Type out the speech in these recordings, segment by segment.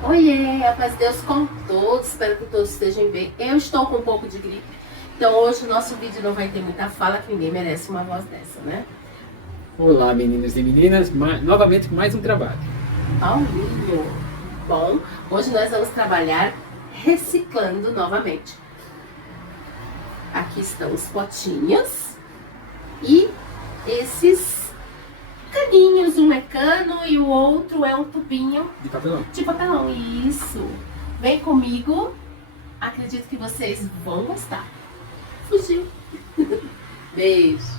Oiê, a paz de Deus com todos, espero que todos estejam bem. Eu estou com um pouco de gripe, então hoje o nosso vídeo não vai ter muita fala, que ninguém merece uma voz dessa, né? Olá, meninos e meninas, novamente com mais um trabalho. Paulinho. Bom, hoje nós vamos trabalhar reciclando novamente. Aqui estão os potinhos e esses caninhos, um é cano e o outro é um tubinho De papelão. de papelão. Isso. Vem comigo, acredito que vocês vão gostar. Fugiu. Beijo.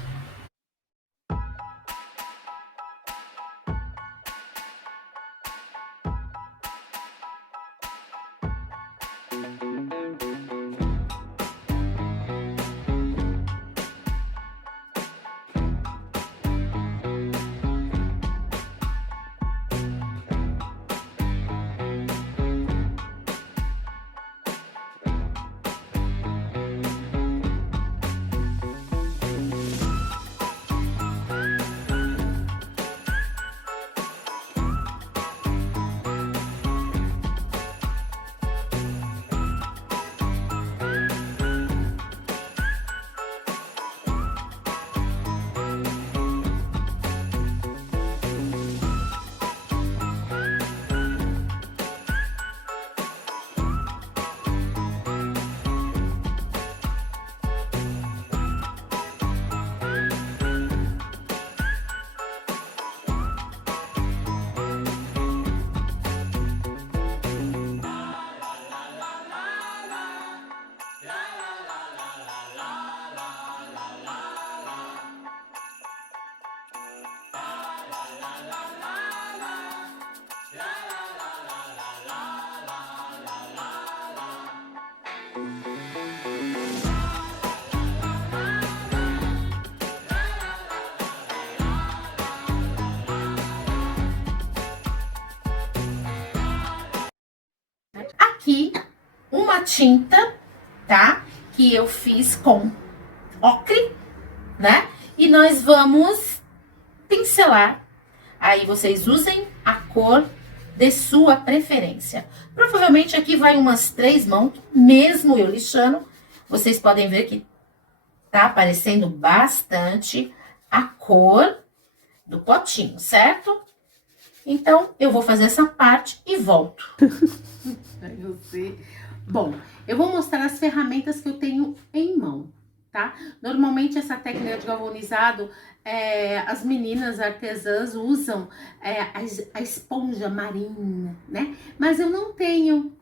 Aqui uma tinta, tá? Que eu fiz com ocre, né? E nós vamos pincelar. Aí vocês usem a cor de sua preferência. Provavelmente aqui vai umas 3 mãos, mesmo eu lixando. Vocês podem ver que tá aparecendo bastante a cor do potinho, certo? Então, eu vou fazer essa parte e volto. Eu sei. Bom, eu vou mostrar as ferramentas que eu tenho em mão, tá? Normalmente essa técnica de galvanizado, as meninas artesãs usam a esponja marina, né? Mas eu não tenho.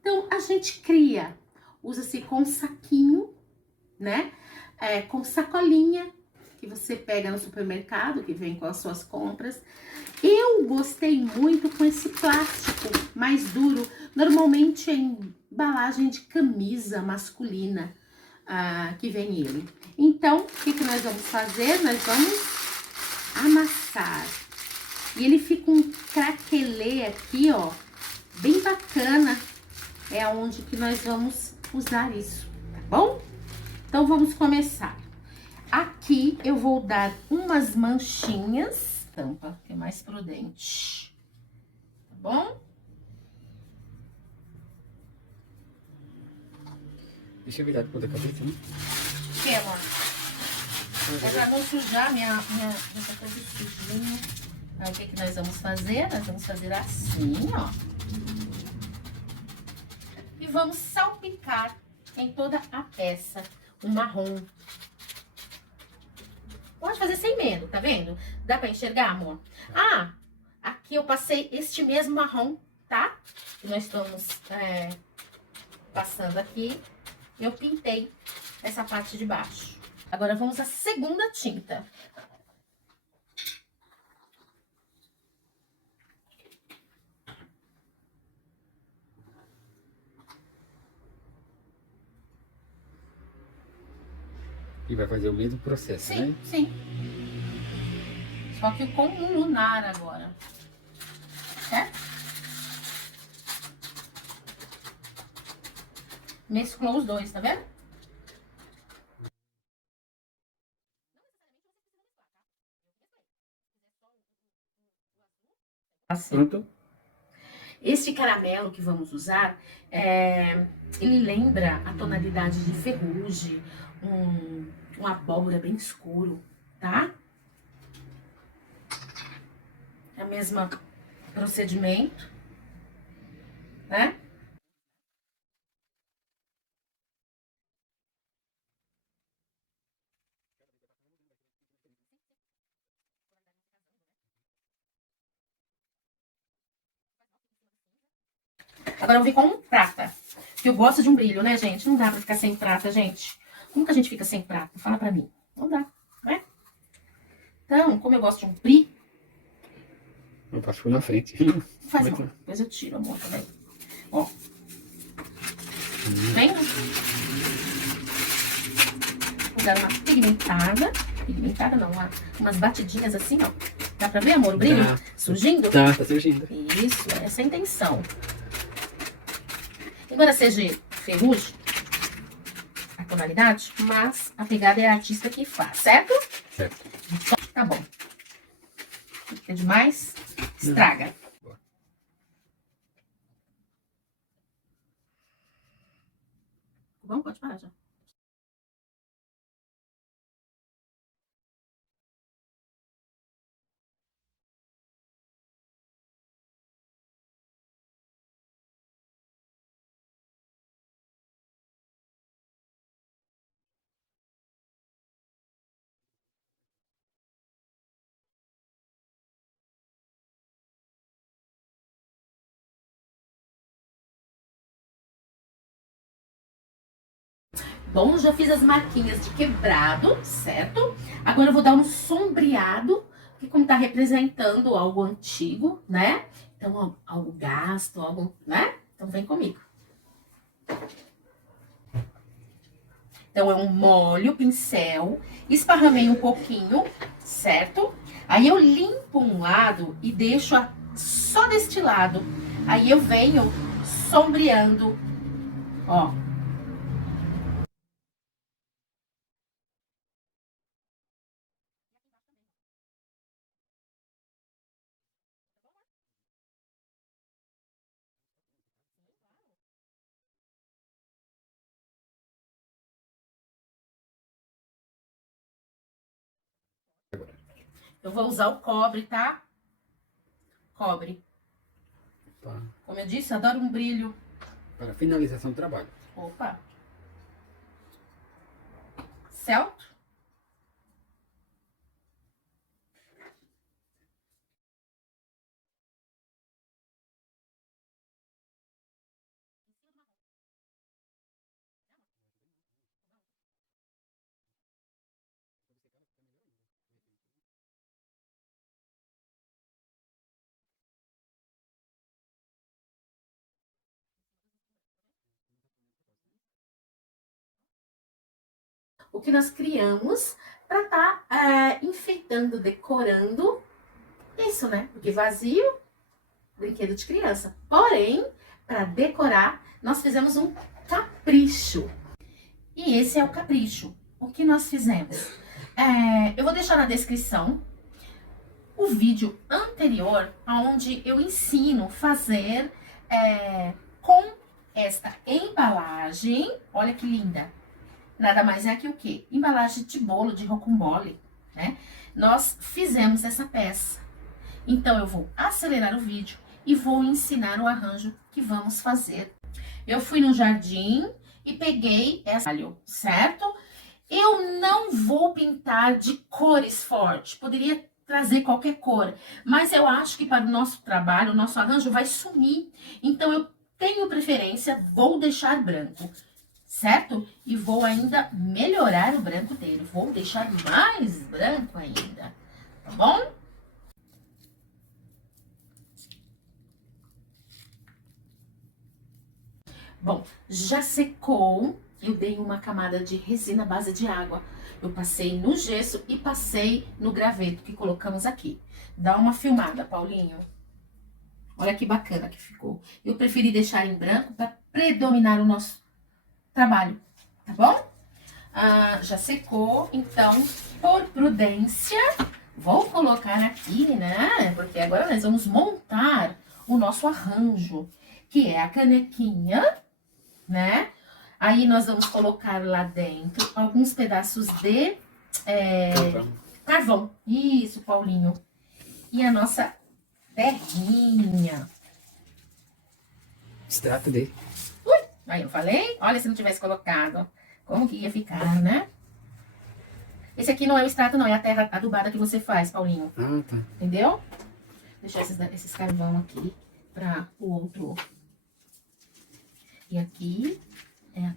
Então, a gente cria. Usa-se com saquinho, né? Com sacolinha que você pega no supermercado, que vem com as suas compras. Eu gostei muito com esse plástico mais duro, normalmente é embalagem de camisa masculina que vem ele. Então, o que nós vamos fazer? Nós vamos amassar. E ele fica um craquelê aqui, ó, bem bacana. É onde que nós vamos usar isso, tá bom? Então, vamos começar. Aqui eu vou dar umas manchinhas, tampa, que é mais prudente, tá bom? Deixa eu virar de ponta cabeça, né? Que, amor? É pra não sujar minha essa coisa sujinha. Aí o que nós vamos fazer? Nós vamos fazer assim, ó. E vamos salpicar em toda a peça o marrom. Pode fazer sem medo, tá vendo? Dá pra enxergar, amor? Ah, aqui eu passei este mesmo marrom, tá? Que nós estamos passando aqui. Eu pintei essa parte de baixo. Agora vamos à segunda tinta. E vai fazer o mesmo processo, Sim, né? sim. Só que com um lunar agora. Certo? Mesclou os dois, tá vendo? Assim. Pronto? Este caramelo que vamos usar, ele lembra a tonalidade de ferrugem, um abóbora bem escuro, tá? É o mesmo procedimento, né? Agora eu vou vir com um prata, que eu gosto de um brilho, né, gente? Não dá pra ficar sem prata, gente. Como que a gente fica sem prata? Fala pra mim. Não dá, né? Então, como eu gosto de um brilho... Eu passo na frente. Faz mal, depois eu tiro, amor, também. Ó. Vem. Vou dar uma pigmentada. Pigmentada não, umas batidinhas assim, ó. Dá pra ver, amor, o brilho surgindo? Tá surgindo. Isso, essa é a intenção. Embora seja ferrugem, a tonalidade, mas a pegada é a artista que faz, certo? Certo. Então, tá bom. Fica demais, estraga. Bom, pode parar já. Bom, já fiz as marquinhas de quebrado, certo? Agora eu vou dar um sombreado, porque como tá representando algo antigo, né? Então, algo gasto, algo, né? Então, vem comigo. Então, eu molho o pincel, esparramei um pouquinho, certo? Aí, eu limpo um lado e deixo só deste lado. Aí, eu venho sombreando, ó. Eu vou usar o cobre, tá? Cobre. Tá. Como eu disse, adoro um brilho. Para finalização do trabalho. Opa. Certo? O que nós criamos para estar enfeitando, decorando isso, né? Porque vazio, brinquedo de criança. Porém, para decorar, nós fizemos um capricho. E esse é o capricho. O que nós fizemos? Eu vou deixar na descrição o vídeo anterior, onde eu ensino fazer com esta embalagem. Olha que linda! Nada mais é que o quê? Embalagem de bolo de rocambole, né? Nós fizemos essa peça. Então, eu vou acelerar o vídeo e vou ensinar o arranjo que vamos fazer. Eu fui no jardim e peguei essa, certo? Eu não vou pintar de cores fortes. Poderia trazer qualquer cor, mas eu acho que para o nosso trabalho, o nosso arranjo vai sumir. Então, eu tenho preferência, vou deixar branco. Certo? E vou ainda melhorar o branco dele. Vou deixar mais branco ainda. Tá bom? Bom, já secou. Eu dei uma camada de resina à base de água. Eu passei no gesso e passei no graveto que colocamos aqui. Dá uma filmada, Paulinho. Olha que bacana que ficou. Eu preferi deixar em branco para predominar o nosso trabalho, tá bom? Já secou, então, por prudência, vou colocar aqui, né? Porque agora nós vamos montar o nosso arranjo, que é a canequinha, né? Aí nós vamos colocar lá dentro alguns pedaços de carvão. Isso, Paulinho. E a nossa terrinha. Extrato dele. Aí eu falei, olha, se não tivesse colocado, como que ia ficar, né? Esse aqui não é o extrato, não, é a terra adubada que você faz, Paulinho. Ah, tá. Entendeu? Deixar esses carvão aqui para o outro. E aqui é.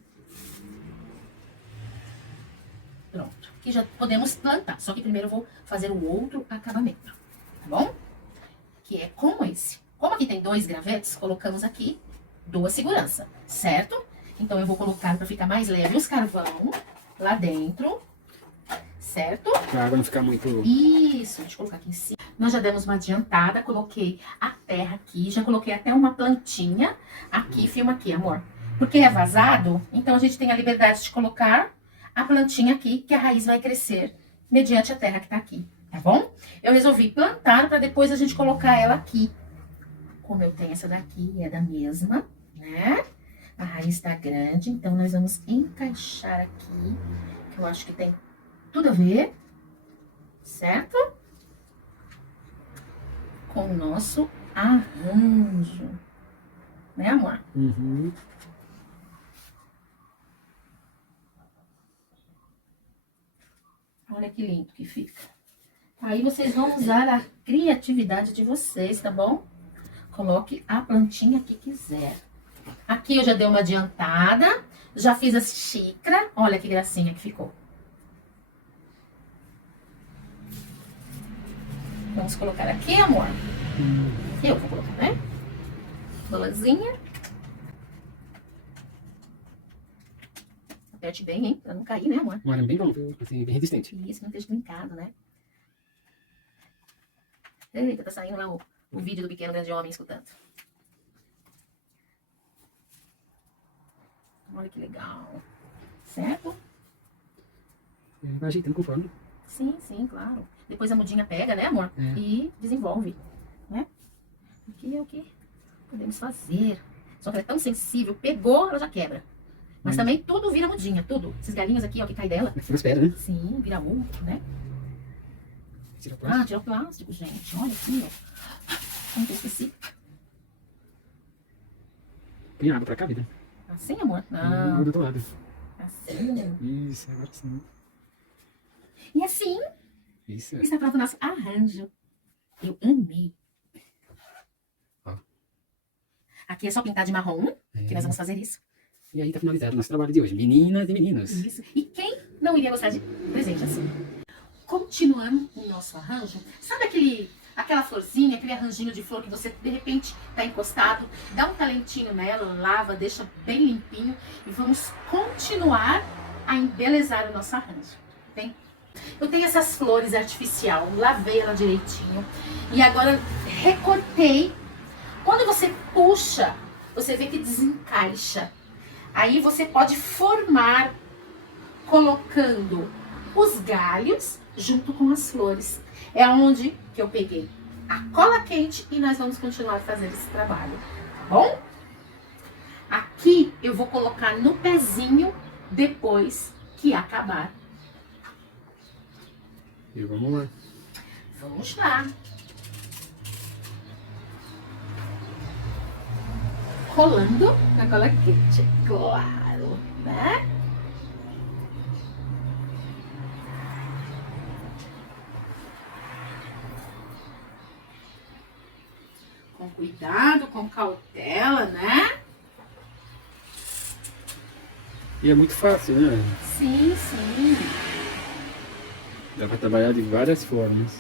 Pronto. Aqui já podemos plantar. Só que primeiro eu vou fazer o outro acabamento. Tá bom? Que é como esse. Como aqui tem 2 gravetos, colocamos aqui 2 segurança, certo? Então eu vou colocar para ficar mais leve os carvão lá dentro, certo? Pra a água não ficar muito... Isso, deixa eu colocar aqui em cima. Nós já demos uma adiantada, coloquei a terra aqui, já coloquei até uma plantinha aqui, filma aqui, amor. Porque é vazado, então a gente tem a liberdade de colocar a plantinha aqui, que a raiz vai crescer mediante a terra que tá aqui, tá bom? Eu resolvi plantar para depois a gente colocar ela aqui. Como eu tenho essa daqui, é da mesma, né? A raiz tá grande, então nós vamos encaixar aqui, que eu acho que tem tudo a ver, certo? Com o nosso arranjo, né, amor? Uhum. Olha que lindo que fica. Aí vocês vão usar a criatividade de vocês, tá bom? Coloque a plantinha que quiser. Aqui eu já dei uma adiantada, já fiz a xícara. Olha que gracinha que ficou. Vamos colocar aqui, amor. Eu vou colocar, né? Bolazinha. Aperte bem, hein? Pra não cair, né, amor? Olha, bem bom, assim, bem resistente. Isso, não esteja brincado, né? Eita, tá saindo lá o vídeo do pequeno grande homem escutando. Olha que legal. Certo? Vai ajeitando conforme. Sim, sim, claro. Depois a mudinha pega, né, amor? É. E desenvolve, né? Aqui é o que podemos fazer. Só que ela é tão sensível, pegou, ela já quebra. Mas também tudo vira mudinha, tudo. Esses galinhos aqui, ó, que cai dela. Prospera, né? Sim, vira multo, né? Tira o plástico. Ah, tira o plástico, gente. Olha aqui, ó. Como que eu esqueci? Põe água pra cá, vida. Assim, amor? Não. Do outro lado. Assim. Isso, agora sim. E assim Isso. está pronto o nosso arranjo. Eu amei. Ó. Aqui é só pintar de marrom, que nós vamos fazer isso. E aí tá finalizado o nosso trabalho de hoje. Meninas e meninos. Isso. E quem não iria gostar de presente assim? Continuando o nosso arranjo, sabe aquela florzinha, aquele arranjinho de flor que você de repente tá encostado, dá um talentinho nela, lava, deixa bem limpinho e vamos continuar a embelezar o nosso arranjo. Bem, eu tenho essas flores artificial, lavei ela direitinho e agora recortei. Quando você puxa, você vê que desencaixa. Aí você pode formar colocando os galhos junto com as flores. É onde que eu peguei a cola quente e nós vamos continuar fazendo esse trabalho, tá bom? Aqui eu vou colocar no pezinho depois que acabar. E vamos lá. Vamos lá. Colando na cola quente, claro, né? Com cuidado, com cautela, né? E é muito fácil, né? Sim, sim. Dá pra trabalhar de várias formas.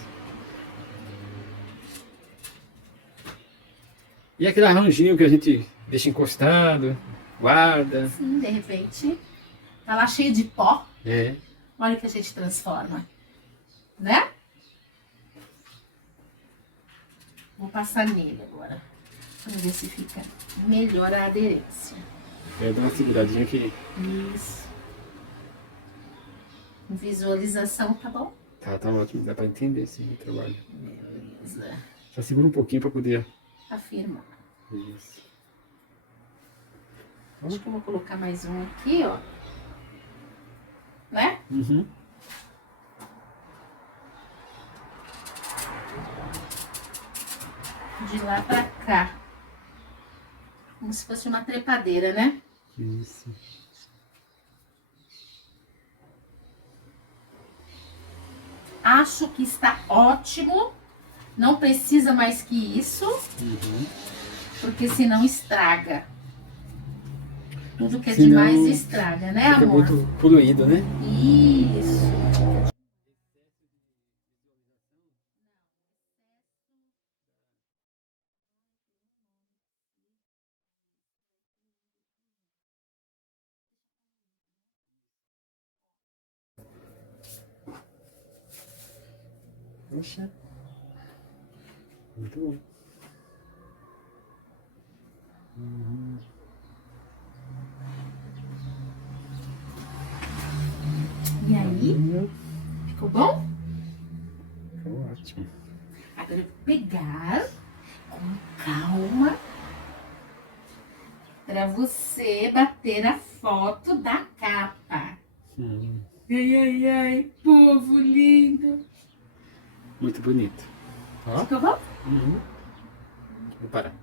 E aquele arranjinho que a gente deixa encostado, guarda. Sim, de repente, tá lá cheio de pó. É. Olha o que a gente transforma, né? Vou passar nele agora, para ver se fica melhor a aderência. É, dá uma seguradinha aqui. Isso. Visualização, tá bom? Tá ótimo. Dá pra entender sim o trabalho. Beleza. Só segura um pouquinho pra poder afirmar. Isso. Acho que eu vou colocar mais um aqui, ó. Né? Uhum. De lá pra cá. Como se fosse uma trepadeira, né? Isso. Acho que está ótimo. Não precisa mais que isso. Uhum. Porque senão estraga. Tudo que é Senão demais estraga, né, Fica amor? muito poluído, né? Isso. Poxa. Muito bom. Uhum. E aí? Ficou bom? Ficou ótimo. Agora eu vou pegar com calma para você bater a foto da capa. Hum. Ai, ai, ai, povo lindo. Muito bonito. Ó. Ficou bom? Uhum. Vou parar.